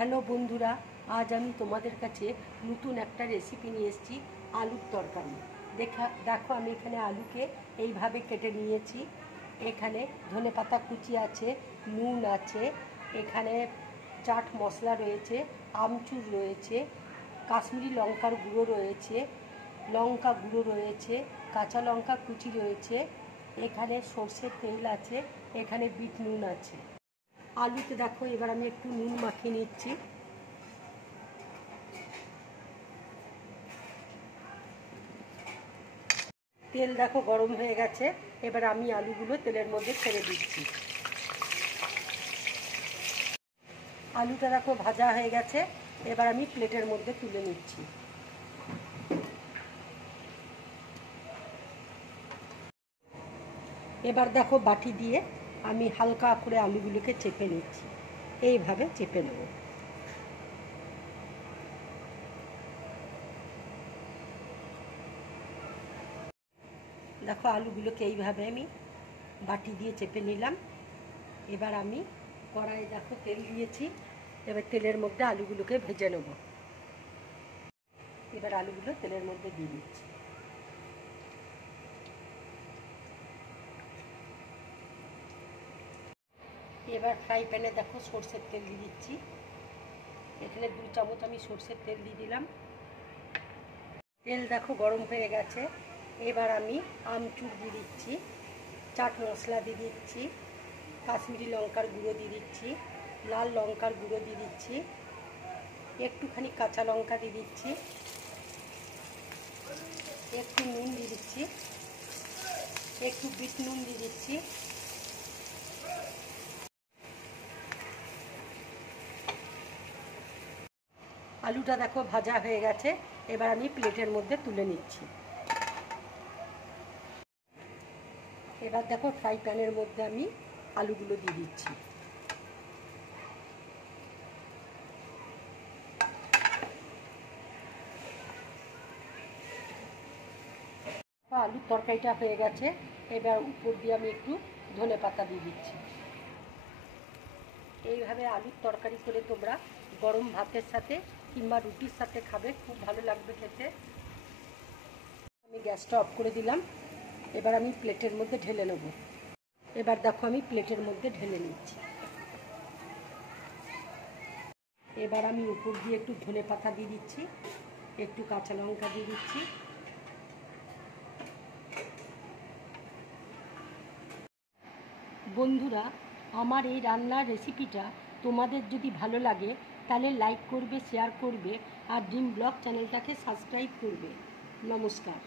Hello বন্ধুরা, আজ আমি তোমাদের কাছে নতুন একটা রেসিপি নিয়ে এসেছি, আলুর তরকারি। দেখো আমি এখানে আলুকে এইভাবে কেটে নিয়েছি। এখানে ধনেপাতা কুচি আছে, নুন আছে, এখানে চাট মশলা রয়েছে, আমচুর রয়েছে, কাশ্মীরি লঙ্কার গুঁড়ো রয়েছে, লঙ্কা গুঁড়ো রয়েছে, কাঁচা লঙ্কা কুচি রয়েছে, এখানে সর্ষের তেল আছে, এখানে বিট নুন আছে। আলুতে দেখো এবার আমি একটু নুন মাখিয়ে নিচ্ছি। তেল দেখো গরম হয়ে গেছে, এবার আমি আলুগুলো তেলের মধ্যে ছেড়ে দিচ্ছি। আলুটা দেখো ভাজা হয়ে গেছে, এবার আমি প্লেটের মধ্যে তুলে নিচ্ছি। এবার দেখো বাটি দিয়ে আমি হালকা করে আলুগুলোকে চেপে নিচ্ছি, এইভাবে চেপে নেব। দেখো আলুগুলোকে এইভাবে আমি বাটি দিয়ে চেপে নিলাম। এবার আমি কড়াইয়ে দেখো তেল দিয়েছি, এবার তেলের মধ্যে আলুগুলোকে ভেজে নেব। এবার আলুগুলো তেলের মধ্যে দিয়ে দিচ্ছি। এবার ফ্রাই প্যানে দেখো সর্ষের তেল দিয়ে দিচ্ছি। এখানে 2 চামচ আমি সর্ষের তেল দিয়ে দিলাম। তেল দেখো গরম হয়ে গেছে, এবার আমি আমচুর দিয়ে দিচ্ছি, চাট মশলা দিয়ে দিচ্ছি, কাশ্মীরি লঙ্কার গুঁড়ো দিয়ে দিচ্ছি, লাল লঙ্কার গুঁড়ো দিয়ে দিচ্ছি, একটুখানি কাঁচা লঙ্কা দিয়ে দিচ্ছি, একটু নুন দিয়ে দিচ্ছি, একটু বিট নুন দিয়ে দিচ্ছি। আলুটা দেখো ভাজা হয়ে গেছে, এবার আমি প্লেটের মধ্যে তুলে নিচ্ছি। এবার দেখো ফ্রাই প্যানের মধ্যে আমি আলুগুলো দিয়ে দিচ্ছি। আলুর তরকারিটা হয়ে গেছে, এবার উপর দিয়ে আমি একটু ধনেপাতা দিয়ে দিচ্ছি। এইভাবে আলুর তরকারি করে তোমরা গরম ভাতের সাথে কিংবা রুটির সাথে খাবে, খুব ভালো লাগবে খেতে। আমি গ্যাসটা অফ করে দিলাম, এবার আমি প্লেটের মধ্যে ঢেলে নেব। এবার দেখো আমি প্লেটের মধ্যে ঢেলে নিচ্ছি। এবার আমি উপর দিয়ে একটু ধনেপাতা দিয়ে দিচ্ছি, একটু কাঁচা লঙ্কা দিয়ে দিচ্ছি। বন্ধুরা, আমার এই রান্নার রেসিপিটা তোমাদের যদি ভালো লাগে তাহলে লাইক করবে, শেয়ার করবে আর ড্রিম ব্লগ চ্যানেলটাকে সাবস্ক্রাইব করবে। নমস্কার।